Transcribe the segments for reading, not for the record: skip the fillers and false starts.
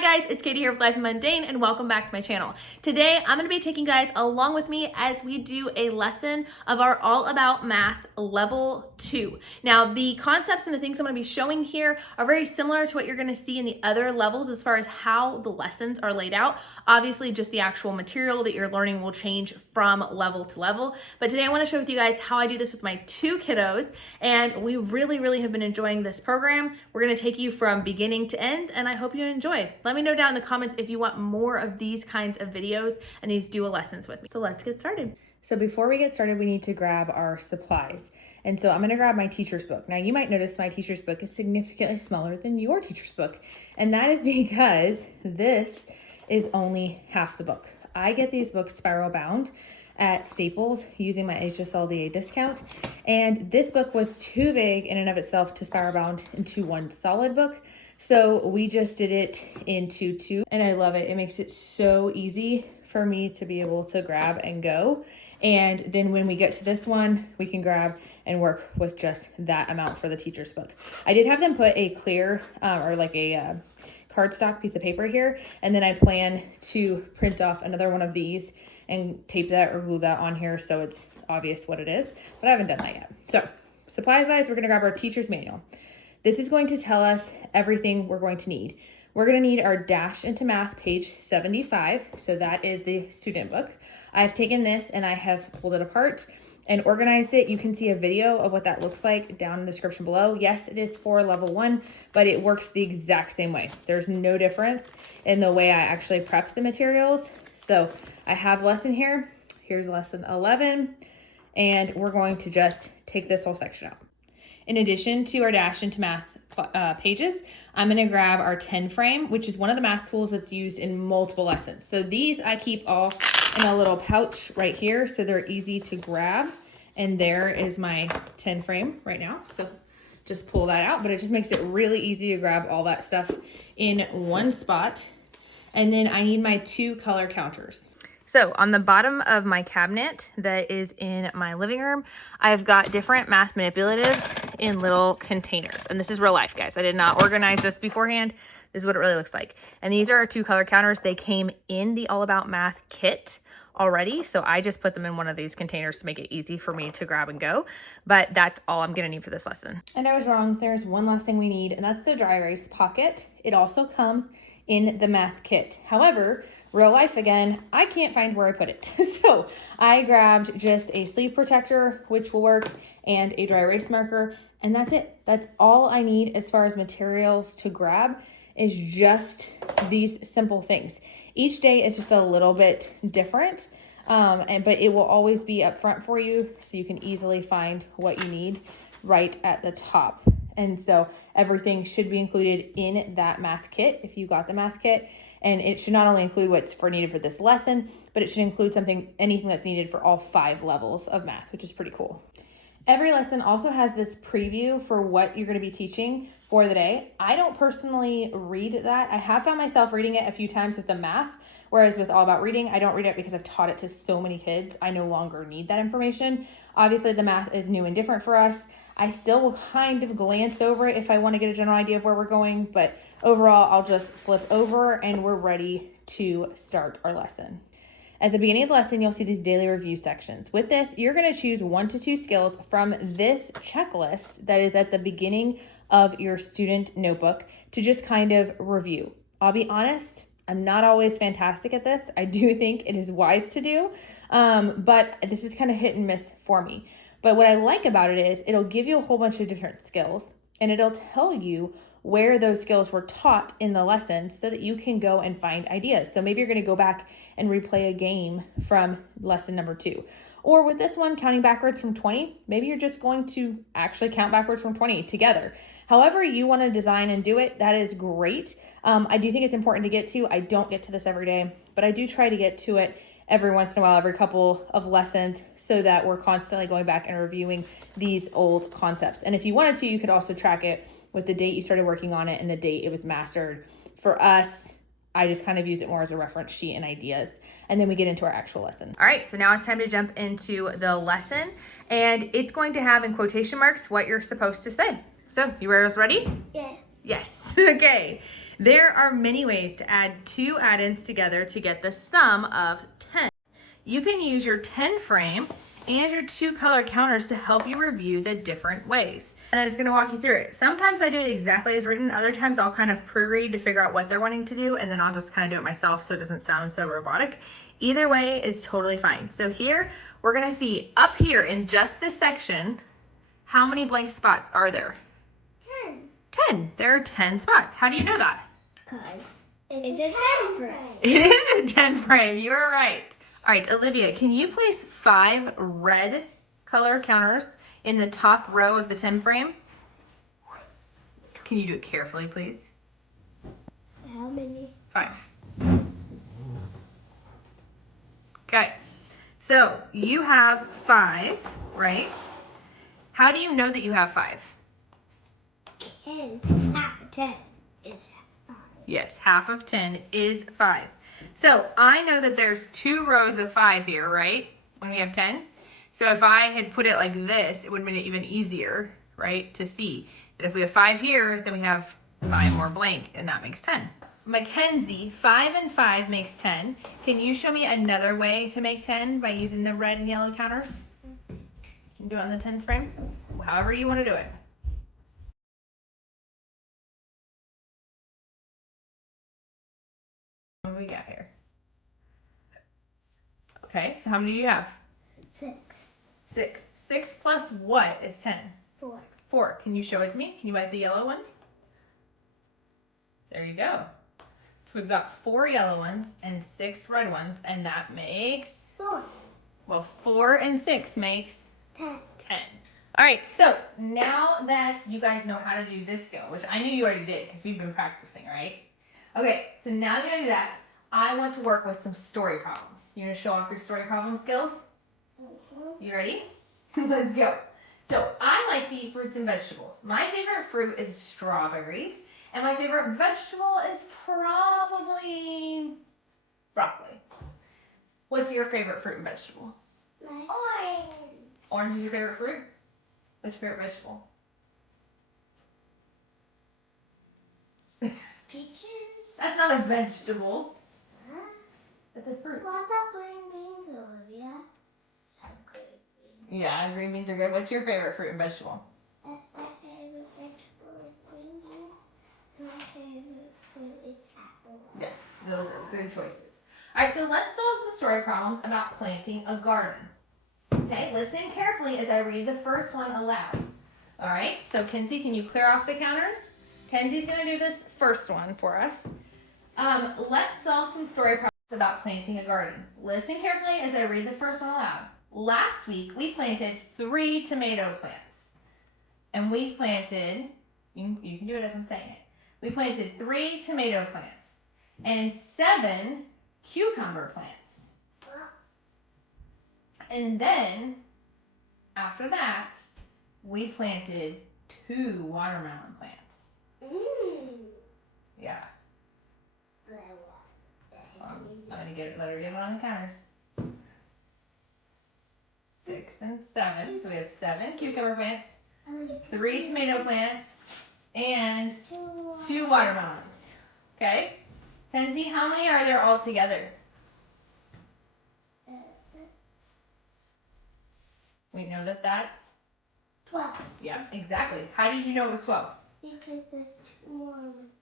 Hi guys, it's Katie here with Life Mundane and welcome back to my channel. Today, I'm gonna be taking you guys along with me as we do a lesson of our All About Math Level 2. Now, the concepts and the things I'm gonna be showing here are very similar to what you're gonna see in the other levels as far as how the lessons are laid out. Obviously, just the actual material that you're learning will change from level to level. But today I wanna share with you guys how I do this with my two kiddos, and we really have been enjoying this program. We're gonna take you from beginning to end, and I hope you enjoy. Let me know down in the comments if you want more of these kinds of videos and these dual lessons with me. So let's get started. So before we get started, we need to grab our supplies. And so I'm gonna grab my teacher's book. Now you might notice my teacher's book is significantly smaller than your teacher's book. And that is because this is only half the book. I get these books spiral bound at Staples using my HSLDA discount. And this book was too big in and of itself to spiral bound into one solid book. So we just did it into two, and I love it. It makes it so easy for me to be able to grab and go. And then when we get to this one, we can grab and work with just that amount for the teacher's book. I did have them put a clear or like a cardstock piece of paper here. And then I plan to print off another one of these and tape that or glue that on here so it's obvious what it is, but I haven't done that yet. So supplies wise, we're gonna grab our teacher's manual. This is going to tell us everything we're going to need. We're going to need our Dash into Math page 75. So that is the student book. I've taken this and I have pulled it apart and organized it. You can see a video of what that looks like down in the description below. Yes, it is for level 1, but it works the exact same way. There's no difference in the way I actually prep the materials. So I have lesson here. Here's lesson 11. And we're going to just take this whole section out. In addition to our Dash into Math pages, I'm gonna grab our 10 frame, which is one of the math tools that's used in multiple lessons. So these I keep all in a little pouch right here, so they're easy to grab. And there is my 10 frame right now. So just pull that out, but it just makes it really easy to grab all that stuff in one spot. And then I need my 2 color counters. So on the bottom of my cabinet that is in my living room, I've got different math manipulatives in little containers. And this is real life, guys. I did not organize this beforehand. This is what it really looks like. And these are our 2 color counters. They came in the All About Math kit already. So I just put them in one of these containers to make it easy for me to grab and go. But that's all I'm gonna need for this lesson. And I was wrong. There's one last thing we need, and that's the dry erase pocket. It also comes in the math kit. However, real life again, I can't find where I put it. So I grabbed just a sleeve protector, which will work, and a dry erase marker, and that's it. That's all I need as far as materials to grab is just these simple things. Each day is just a little bit different, but it will always be up front for you so you can easily find what you need right at the top. And so everything should be included in that math kit if you got the math kit. And it should not only include what's needed for this lesson, but it should include anything that's needed for all 5 levels of math, which is pretty cool. Every lesson also has this preview for what you're going to be teaching for the day. I don't personally read that. I have found myself reading it a few times with the math, whereas with All About Reading, I don't read it because I've taught it to so many kids. I no longer need that information. Obviously, the math is new and different for us. I still will kind of glance over it if I want to get a general idea of where we're going, but overall, I'll just flip over and we're ready to start our lesson. At the beginning of the lesson, you'll see these daily review sections. With this, you're going to choose 1 to 2 skills from this checklist that is at the beginning of your student notebook to just kind of review. I'll be honest, I'm not always fantastic at this. I do think it is wise to do, but this is kind of hit and miss for me. But what I like about it is it'll give you a whole bunch of different skills and it'll tell you where those skills were taught in the lesson so that you can go and find ideas. So maybe you're going to go back and replay a game from lesson number 2. Or with this one, counting backwards from 20, maybe you're just going to actually count backwards from 20 together. However you want to design and do it, that is great. I do think it's important to get to. I don't get to this every day, but I do try to get to it every once in a while, every couple of lessons, so that we're constantly going back and reviewing these old concepts. And if you wanted to, you could also track it with the date you started working on it and the date it was mastered. For us, I just kind of use it more as a reference sheet and ideas. And then we get into our actual lesson. All right, so now it's time to jump into the lesson. And it's going to have in quotation marks what you're supposed to say. So, you guys ready? Yes. Yes. Okay. There are many ways to add two addends together to get the sum of 10. You can use your 10 frame and your two color counters to help you review the different ways. And it's gonna walk you through it. Sometimes I do it exactly as written. Other times I'll kind of pre-read to figure out what they're wanting to do, and then I'll just kind of do it myself so it doesn't sound so robotic. Either way is totally fine. So here, we're gonna see up here in just this section, how many blank spots are there? 10. 10. There are 10 spots. How do you know that? Because it's a 10 frame. It is a 10 frame. You are right. All right, Olivia, can you place 5 red color counters in the top row of the 10 frame? Can you do it carefully, please? How many? 5. Okay. So you have 5, right? How do you know that you have 5? 10. Half of 10 is 5. Yes, half of 10 is 5. So I know that there's 2 rows of 5 here, right? When we have 10. So if I had put it like this, it would have made it even easier, right, to see. That if we have 5 here, then we have 5 more blank, and that makes 10. Mackenzie, 5 and 5 makes 10. Can you show me another way to make 10 by using the red and yellow counters? Do it on the 10s frame? However you want to do it. What do we got here? Okay, so how many do you have? 6. 6. 6 plus what is 10? 4. 4. Can you show it to me? Can you write the yellow ones? There you go. So we've got 4 yellow ones and 6 red ones, and that makes? 4. Well, 4 and 6 makes? 10. 10. All right, so now that you guys know how to do this skill, which I knew you already did because we've been practicing, right? Okay, so now that you do that, I want to work with some story problems. You want to show off your story problem skills? You ready? Let's go. So I like to eat fruits and vegetables. My favorite fruit is strawberries, and my favorite vegetable is probably broccoli. What's your favorite fruit and vegetable? Orange. Orange is your favorite fruit? What's your favorite vegetable? Peaches. That's not a vegetable. Huh? That's a fruit. What about green beans, Olivia? Yeah, green beans are good. What's your favorite fruit and vegetable? My favorite vegetable is green beans. My favorite fruit is apple. Yes, those are good choices. All right, so let's solve some story problems about planting a garden. Okay, listen carefully as I read the first one aloud. All right, so Kenzie, can you clear off the counters? Kenzie's going to do this first one for us. Let's solve some story problems about planting a garden. Listen carefully as I read the first one aloud. Last week, we planted 3 tomato plants. And we planted, you can do it as I'm saying it. We planted 3 tomato plants and 7 cucumber plants. And then, after that, we planted 2 watermelon plants. Yeah. I'm gonna let her get it on the counters. 6 and 7. So we have 7 cucumber plants, 3 tomato plants, and 2 watermelons. Okay? Kenzie, how many are there all together? We know that that's 12. Yeah, exactly. How did you know it was 12? Because there's 2 more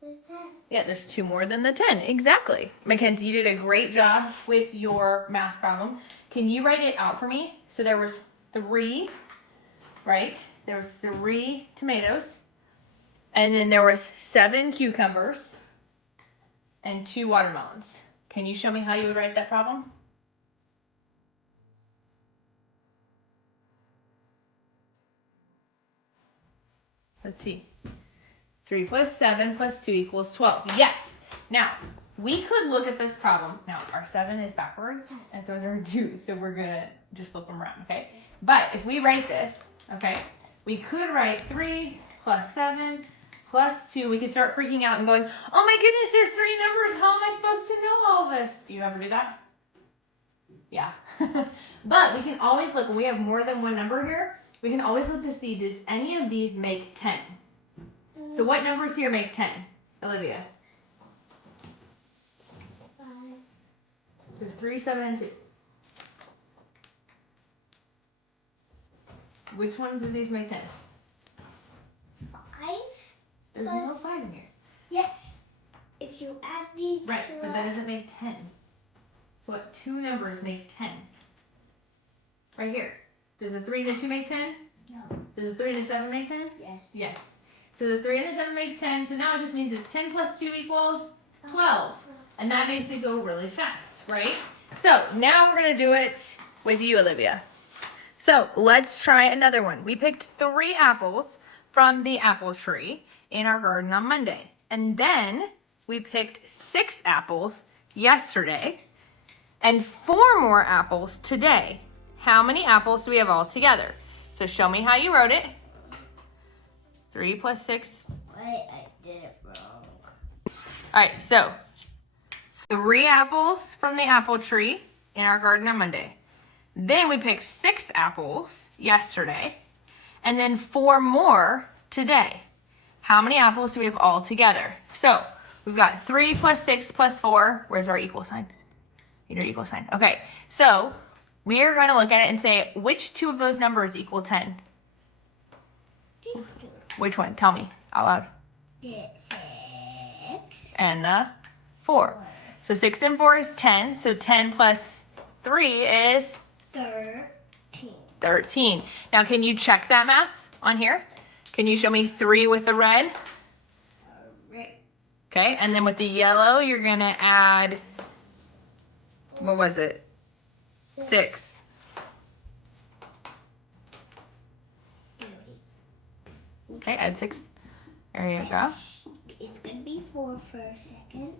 than 10. Yeah, there's 2 more than the 10. Exactly. Mackenzie, you did a great job with your math problem. Can you write it out for me? So there was 3, right? There was 3 tomatoes. And then there was 7 cucumbers and 2 watermelons. Can you show me how you would write that problem? Let's see. 3 plus 7 plus 2 equals 12. Yes. Now, we could look at this problem. Now, our 7 is backwards, and those are 2, so we're going to just flip them around, okay? But if we write this, okay, we could write 3 plus 7 plus 2. We could start freaking out and going, oh my goodness, there's 3 numbers. How am I supposed to know all this? Do you ever do that? Yeah. But we can always look, when we have more than one number here, we can always look to see, does any of these make 10? So what numbers here make 10, Olivia? There's 3, 7, and 2. Which ones of these make 10? 5. There's no 5 in here. Yeah. If you add these right, two but that doesn't make 10. So what 2 numbers make 10? Right here. Does the 3 and the 2 make 10? No. Does the 3 and the 7 make 10? Yes. Yes. So the 3 and the 7 makes 10, so now it just means it's 10 plus 2 equals 12. And that makes it go really fast, right? So now we're going to do it with you, Olivia. So let's try another one. We picked 3 apples from the apple tree in our garden on Monday. And then we picked 6 apples yesterday and 4 more apples today. How many apples do we have all together? So show me how you wrote it. 3 plus 6. Wait, I did it wrong. All right, so 3 apples from the apple tree in our garden on Monday. Then we picked 6 apples yesterday, and then 4 more today. How many apples do we have all together? So we've got 3 plus 6 plus 4. Where's our equal sign? Need our equal sign. Okay, so we are going to look at it and say, which 2 of those numbers equal 10? Which one? Tell me out loud. 6. And 4. So 6 and 4 is 10. So 10 plus 3 is 13. 13. Now, can you check that math on here? Can you show me 3 with the red? Right. Okay, and then with the yellow, you're going to add, what was it? 6. Okay, add 6. There you go. It's going to be 4 for a second.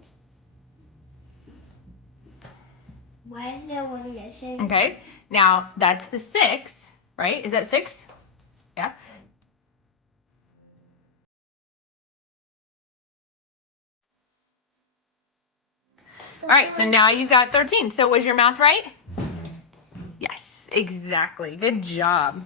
Why is there one missing? Okay, now that's the 6, right? Is that 6? Yeah. All right, so now you've got 13. So was your math right? Yes, exactly. Good job.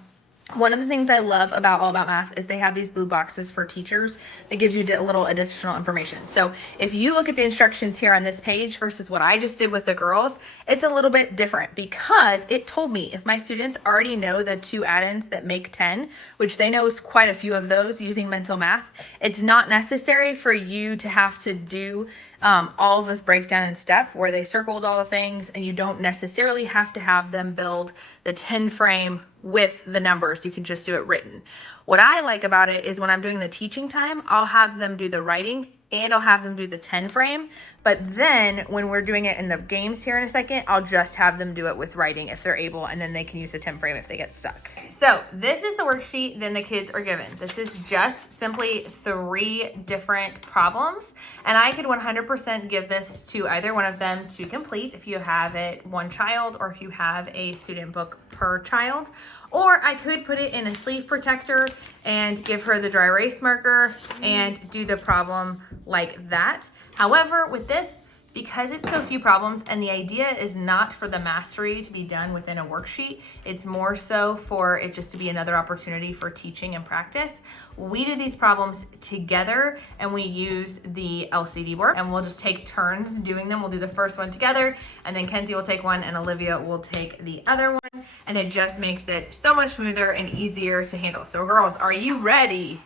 One of the things I love about All About Math is they have these blue boxes for teachers that gives you a little additional information. So if you look at the instructions here on this page versus what I just did with the girls, it's a little bit different because it told me if my students already know the 2 add-ins that make 10, which they know is quite a few of those using mental math, it's not necessary for you to have to do all of this breakdown in step where they circled all the things, and you don't necessarily have to have them build the 10 frame with the numbers. You can just do it written. What I like about it is when I'm doing the teaching time, I'll have them do the writing and I'll have them do the 10 frame. But then when we're doing it in the games here in a second, I'll just have them do it with writing if they're able, and then they can use the 10 frame if they get stuck. So this is the worksheet then the kids are given. This is just simply 3 different problems, and I could 100% give this to either one of them to complete if you have it one child or if you have a student book per child. Or I could put it in a sleeve protector and give her the dry erase marker and do the problem like that. However, with this, because it's so few problems and the idea is not for the mastery to be done within a worksheet, it's more so for it just to be another opportunity for teaching and practice. We do these problems together and we use the LCD board, and we'll just take turns doing them. We'll do the first one together, and then Kenzie will take one and Olivia will take the other one, and it just makes it so much smoother and easier to handle. So girls, are you ready?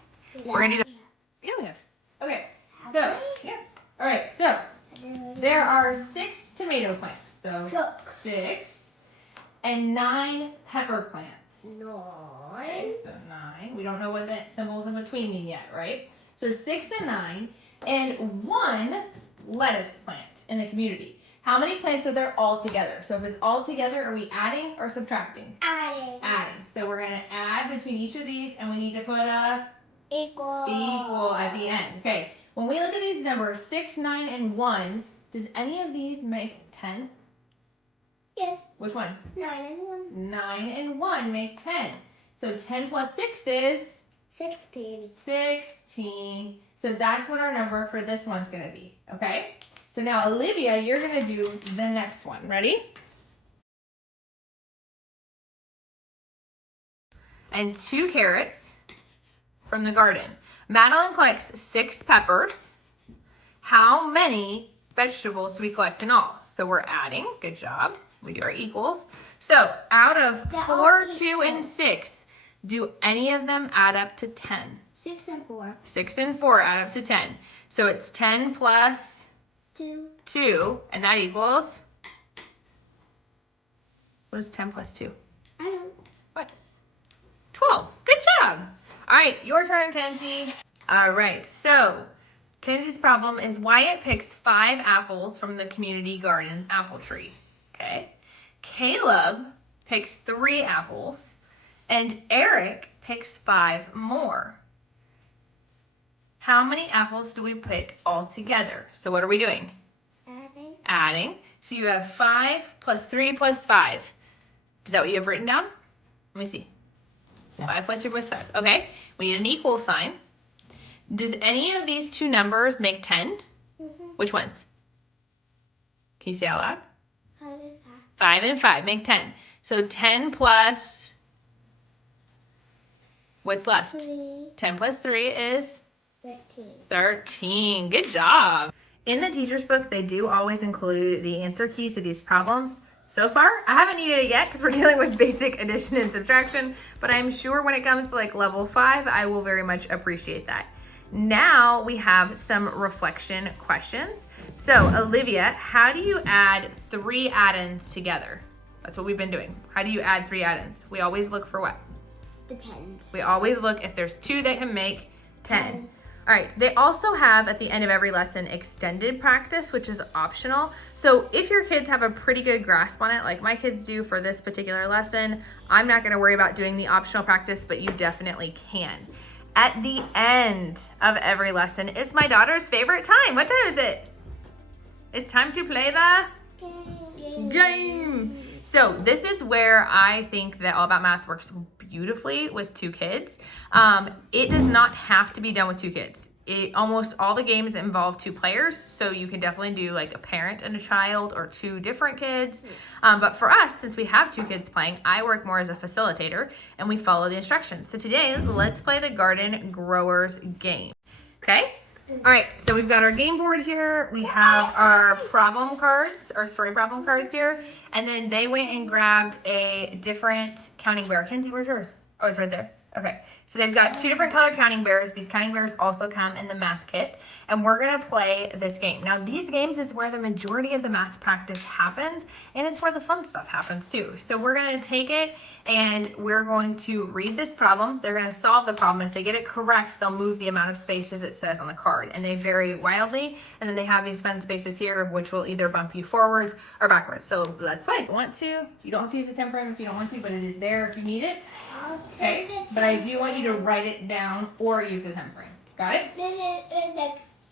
We're gonna do the yeah. Okay. So yeah. All right. So there are 6 tomato plants. So 6 and 9 pepper plants. 9. Okay, so 9. We don't know what that symbol's in between mean yet, right? So 6 and 9, and 1 lettuce plant in the community. How many plants are there all together? So if it's all together, are we adding or subtracting? Adding. Adding. So we're going to add between each of these, and we need to put a Equal at the end. Okay. When we look at these numbers, 6, 9, and 1, does any of these make 10? Yes. Which one? 9 and 1. 9 and 1 make 10. So 10 plus 6 is? 16. 16. So that's what our number for this one's going to be. Okay? So now, Olivia, you're going to do the next one. Ready? And 2 carrots from the garden. Madeline collects 6 peppers. How many vegetables we collect in all. So we're adding, good job. We do our equals. So out of 4, 2, and 6, do any of them add up to 10? 6 and 4. 6 and 4 add up to 10. So it's 10 plus 2, and that equals, what is 10 plus 2? I don't. What? 12. Good job. All right, your turn, Kenzie. All right, so Kenzie's problem is Wyatt picks 5 apples from the community garden apple tree. Okay. Caleb picks 3 apples, and Eric picks 5 more. How many apples do we pick all together? So what are we doing? Adding. So you have 5 plus 3 plus 5. Is that what you have written down? Let me see. 5 plus 3 plus 5. Okay. We need an equal sign. Does any of these two numbers make 10? Mm-hmm. Which ones? Can you say out loud? 5 and 5. 5 and 5 make 10. So 10 plus, what's left? 3. 10 plus 3 is? 13. 13. Good job. In the teacher's book, they do always include the answer key to these problems. So far, I haven't needed it yet because we're dealing with basic addition and subtraction, but I'm sure when it comes to like level 5, I will very much appreciate that. Now we have some reflection questions. So Olivia, how do you add 3 add-ins together? That's what we've been doing. How do you add 3 add-ins? We always look for what? The 10s. We always look if there's 2 that can make 10. All right, they also have at the end of every lesson extended practice, which is optional. So if your kids have a pretty good grasp on it, like my kids do for this particular lesson, I'm not gonna worry about doing the optional practice, but you definitely can. At the end of every lesson, it's my daughter's favorite time. What time is it? It's time to play the game. So this is where I think that All About Math works beautifully with 2 kids. It does not have to be done with 2 kids. Almost all the games involve 2 players, so you can definitely do like a parent and a child or 2 different kids. But for us, since we have 2 kids playing, I work more as a facilitator and we follow the instructions. So today, let's play the Garden Growers game. Okay? All right, so we've got our game board here. We have our problem cards, our story problem cards here. And then they went and grabbed a different counting bear. Kenzie, where's yours? Oh, it's right there. Okay, so they've got 2 different colored counting bears. These counting bears also come in the math kit. And we're gonna play this game. Now, these games is where the majority of the math practice happens, and it's where the fun stuff happens too. So we're gonna take it and we're going to read this problem. They're gonna solve the problem. If they get it correct, they'll move the amount of spaces it says on the card. And they vary wildly. And then they have these fun spaces here, which will either bump you forwards or backwards. So let's play. If you want to, you don't have to use the 10 frame if you don't want to, but it is there if you need it. Okay, but I do want you to write it down or use the 10 frame. Got it?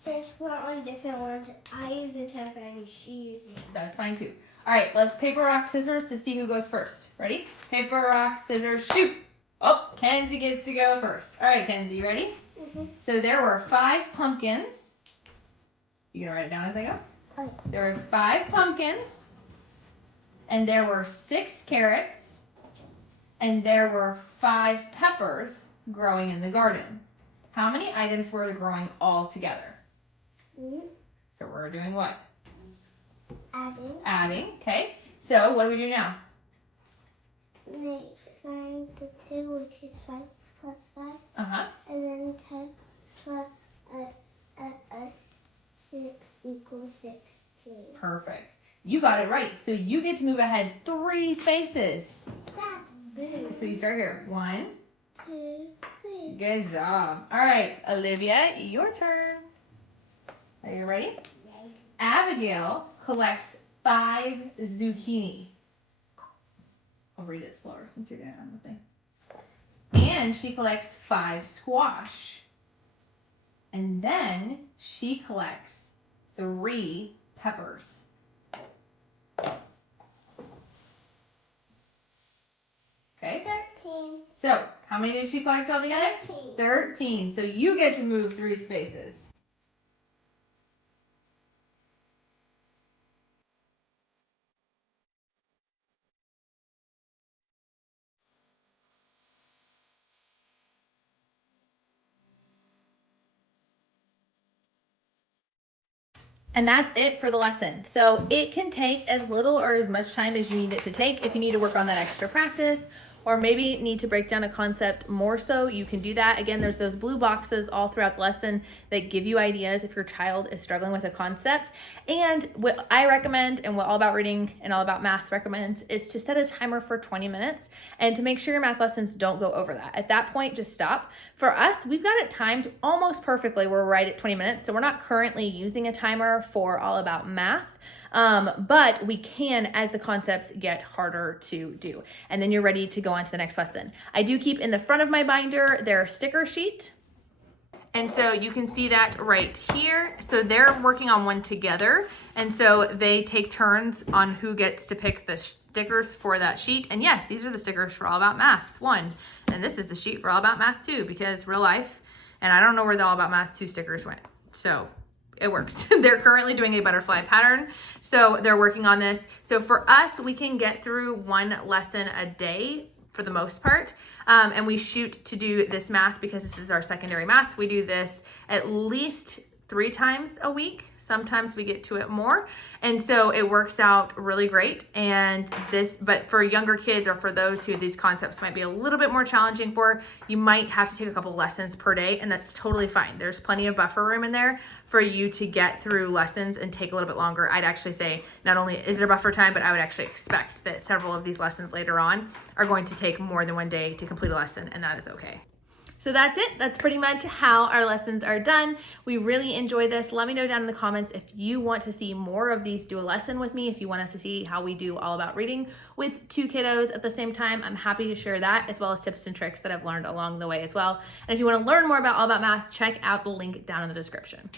There's 4 on different ones. I use the 10 frame, she uses it. That's fine too. All right, let's paper, rock, scissors to see who goes first. Ready? Paper, rock, scissors, shoot. Oh, Kenzie gets to go first. All right, Kenzie, ready? Mm-hmm. So there were 5 pumpkins. You gonna write it down as I go? Okay. There were 5 pumpkins, and there were 6 carrots, and there were 5 peppers growing in the garden. How many items were growing all together? Mm-hmm. So we're doing what? Adding. Adding, okay. So what do we do now? Find the 2, which is 5 plus 5. Uh-huh. And then 10 plus 6 equals 16. Perfect. You got it right. So you get to move ahead 3 spaces. That's big. So you start here. 1, 2, 3. Good job. All right, Olivia, your turn. Are you ready? Ready. Abigail collects 5 zucchini. I'll read it slower since you're doing it on the thing. And she collects 5 squash. And then she collects 3 peppers. Okay? 13. So, how many did she collect altogether? 13. 13. So you get to move 3 spaces. And that's it for the lesson. So it can take as little or as much time as you need it to take. If you need to work on that extra practice, or maybe need to break down a concept more so, you can do that. Again, there's those blue boxes all throughout the lesson that give you ideas if your child is struggling with a concept. And what I recommend, and what All About Reading and All About Math recommends, is to set a timer for 20 minutes and to make sure your math lessons don't go over that. At that point, just stop. For us, we've got it timed almost perfectly. We're right at 20 minutes. So we're not currently using a timer for All About Math. But we can as the concepts get harder to do. And then you're ready to go on to the next lesson. I do keep in the front of my binder their sticker sheet. And so you can see that right here. So they're working on one together. And so they take turns on who gets to pick the stickers for that sheet. And yes, these are the stickers for All About Math 1. And this is the sheet for All About Math 2 because real life. And I don't know where the All About Math 2 stickers went. So it works. They're currently doing a butterfly pattern. So they're working on this. So for us, we can get through one lesson a day for the most part. And we shoot to do this math because this is our secondary math. We do this at least 3 times a week. Sometimes we get to it more. And so it works out really great. And but for younger kids or for those who these concepts might be a little bit more challenging for, you might have to take a couple lessons per day, and that's totally fine. There's plenty of buffer room in there for you to get through lessons and take a little bit longer. I'd actually say not only is there buffer time, but I would actually expect that several of these lessons later on are going to take more than one day to complete a lesson, and that is okay. So that's it. That's pretty much how our lessons are done. We really enjoy this. Let me know down in the comments if you want to see more of these do a lesson with me, if you want us to see how we do All About Reading with 2 kiddos at the same time. I'm happy to share that, as well as tips and tricks that I've learned along the way as well. And if you want to learn more about All About Math, check out the link down in the description.